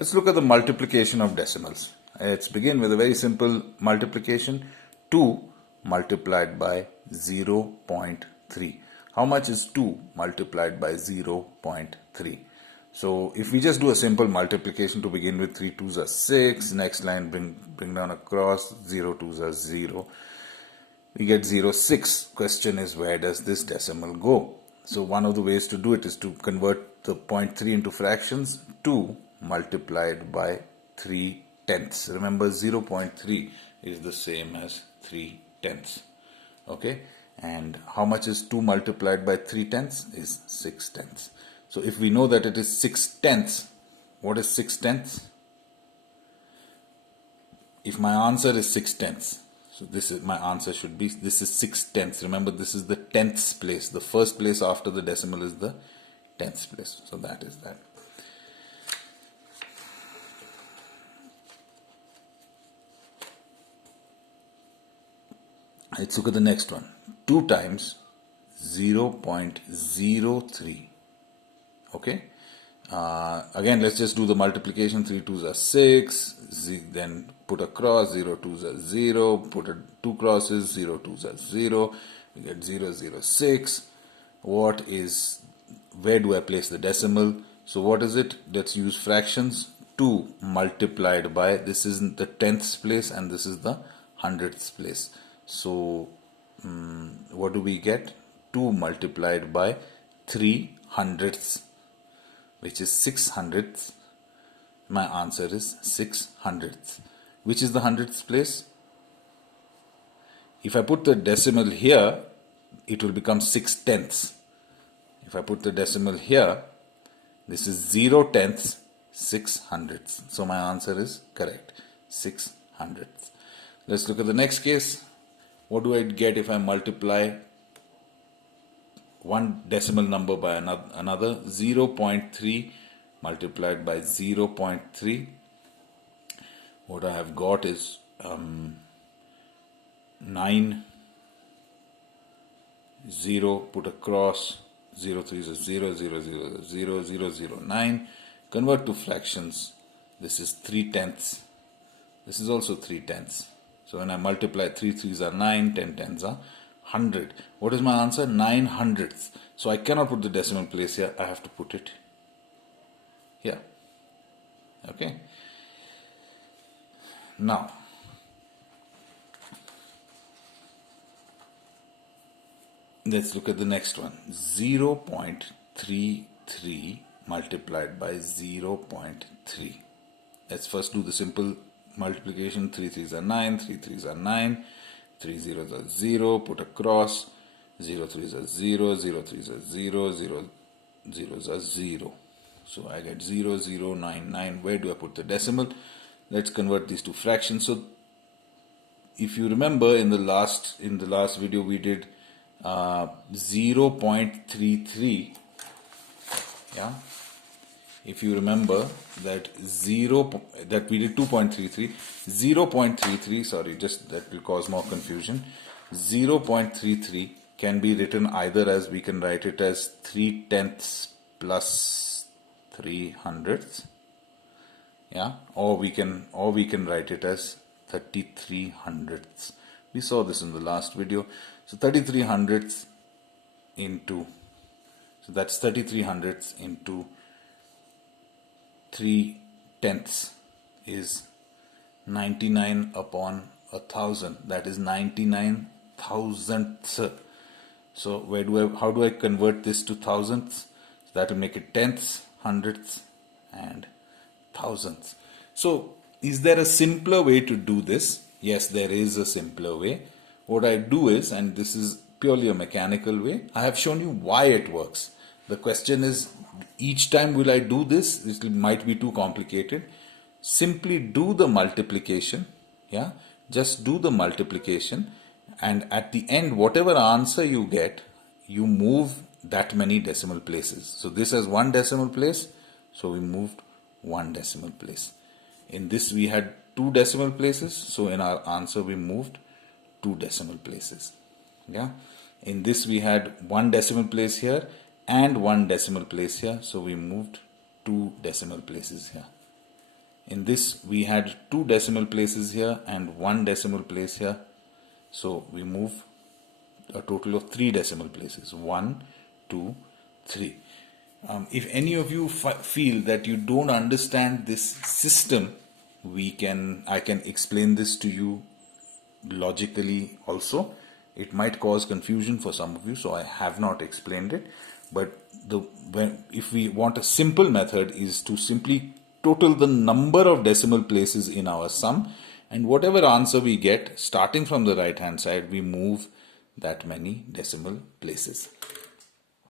Let's look at the multiplication of decimals. Let's begin with a very simple multiplication. 2 multiplied by 0.3. How much is 2 multiplied by 0.3? So if we just do a simple multiplication to begin with, 3 2s are 6, next line bring down across, 0 2s are 0. We get 0 6. Question is, where does this decimal go? So one of the ways to do it is to convert the 0.3 into fractions. 2 multiplied by 3 tenths. Remember, 0.3 is the same as 3 tenths. Okay, and how much is 2 multiplied by 3 tenths? Is 6 tenths. So if we know that it is 6 tenths, what is 6 tenths? If my answer is 6 tenths, so this is my answer should be, this is 6 tenths. Remember, this is the tenths place. The first place after the decimal is the tenths place. So that is that. Let's look at the next one. 2 times 0.03. Okay. Again, let's just do the multiplication. 3 2s are 6. Then put a cross. 0 2s are 0. Put a 2 crosses. 0 2s are 0. We get 0 0 6. What is, where do I place the decimal? So what is it? Let's use fractions. 2 multiplied by, this is the tenths place and this is the hundredths place. So what do we get? 2 multiplied by 3 hundredths, which is 6 hundredths. My answer is 6 hundredths. Which is the hundredths place? If I put the decimal here, it will become 6 tenths. If I put the decimal here, this is 0 tenths, 6 hundredths. So my answer is correct, 6 hundredths. Let's look at the next case. What do I get if I multiply one decimal number by another? 0.3 multiplied by 0.3. What I have got is 9, 0, put a cross, 0 3 is 0, 0 0 0, 0 0 9. Convert to fractions. This is 3 tenths. This is also 3 tenths. So when I multiply, 3 3s are 9, 10 10s are 100. What is my answer? 9 hundredths. So I cannot put the decimal place here. I have to put it here. Okay. Now, let's look at the next one. 0.33 multiplied by 0.3. Let's first do the simple multiplication. 3 3s are 9, 3 3s are 9, 3 zeros are 0, put a cross, 0 3s are 0, 0 3s are 0, 0 zeros are 0. So I get 0 0 9 9. Where do I put the decimal? Let's convert these to fractions. So if you remember, in the last video we did 0.33. Yeah. If you remember that we did 2.33, 0.33, sorry, just that will cause more confusion. 0.33 can be written either as, we can write it as 3 tenths plus 3 hundredths, yeah, or we can write it as 33 hundredths. We saw this in the last video. So 33 hundredths into, so that's 33 hundredths into 3 tenths is 99 upon 1,000. That is 99 thousandths. So how do I convert this to thousandths? So that will make it tenths, hundredths and thousandths. So is there a simpler way to do this? Yes, there is a simpler way. What I do is, and this is purely a mechanical way, I have shown you why it works. The question is, each time will I do this? This might be too complicated. Simply do the multiplication. Yeah, just do the multiplication, and at the end, whatever answer you get, you move that many decimal places. So this has 1 decimal place, so we moved 1 decimal place. In this we had 2 decimal places, so in our answer we moved 2 decimal places. Yeah, in this we had 1 decimal place here and 1 decimal place here, so we moved 2 decimal places here. In this, we had 2 decimal places here and 1 decimal place here. So we move a total of 3 decimal places. 1, 2, 3. If any of you feel that you don't understand this system, I can explain this to you logically also. It might cause confusion for some of you, so I have not explained it. But if we want a simple method, is to simply total the number of decimal places in our sum, and whatever answer we get starting from the right hand side, we move that many decimal places.